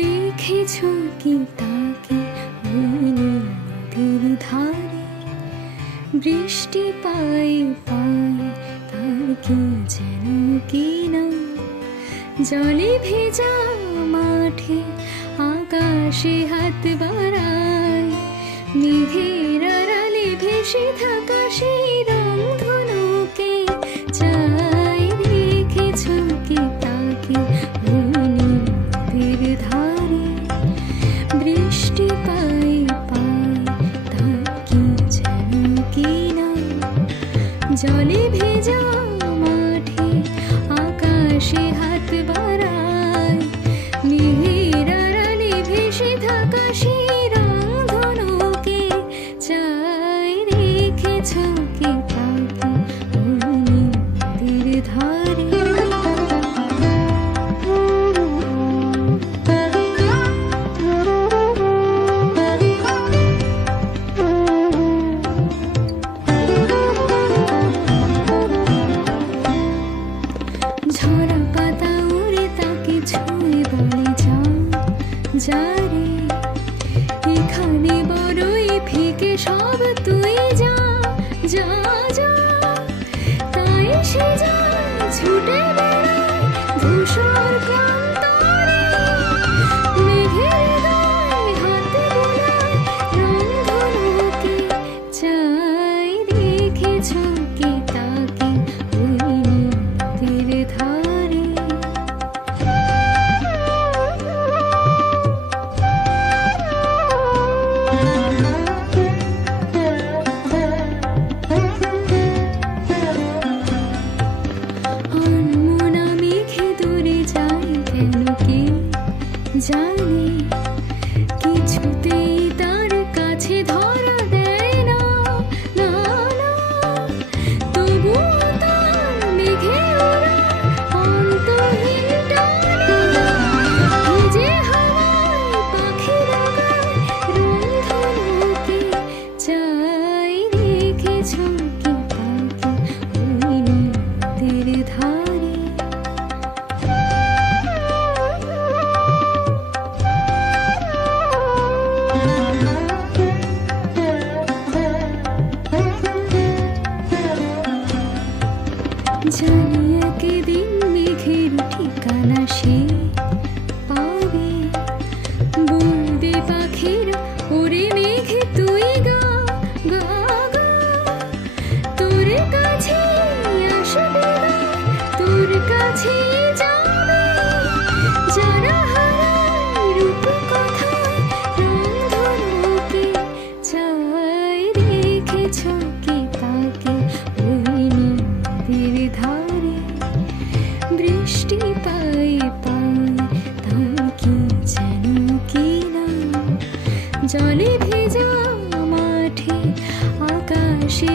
দেখেছো কি তাকে ওই নদীর ধারে, বৃষ্টি পায়ে পায়ে তার কি যেন কি না, জলে ভেজা মাঠে আকাশে হাত বাড়ায়, মেঘের আড়ালে ভেসে থাকা সেই রংধনুকে চাই। দেখেছো কি তাকে ওই নদীর ধারে, বৃষ্টি পায়ে পায়ে তার কি যেন কি না, জলে ভেজা মাঠে আকাশে হাত বাড়ায়, মেঘের আড়ালে ভেসে থাকা সেই রংধনুকে চাই। রেখেছো কি তাকে ওই নদীর ধারে। ঝরা পাতা উড়ে তাকে ছুঁয়ে বলে যা, যারে এখানে বড়ই ফিকে সব তুই যা, যা যা। তাই সে যায় ছুটে বেড়ায় ধূসর প্রান্তরে, মেঘের গায়ে হাত বোলায় রংধনুকে চাই। দেখেছো কি তাকে ওই নদীর ধারে। আনমনা মেঘে দূরে যায় কেন কে জানে, কিছুতেই তার কাছে ধরা দেয় না, না না। তবুও তার মেঘে ওরা অন্তহীন টানে, ভিজে হাওয়ায় পাখি লাগায় রংধনুকে চাই। রেখেছো কি তাকে ওই নদীর ধারে। জানি একদিন মেঘের ঠিকানা সে পাবে, বলবে পাখিরা ওরে মেঘে তুই গা, গা গা। তোর কাছে আসবে গা, তোর কাছে যাবে, যারা হারায় রূপ কথায় রংধনুকে চাই। রেখেছো কি তাকে ওই নদীর ধারে, বৃষ্টি পায়ে পায়ে তার কি যেন কি না, জলে ভেজা মাঠে আকাশে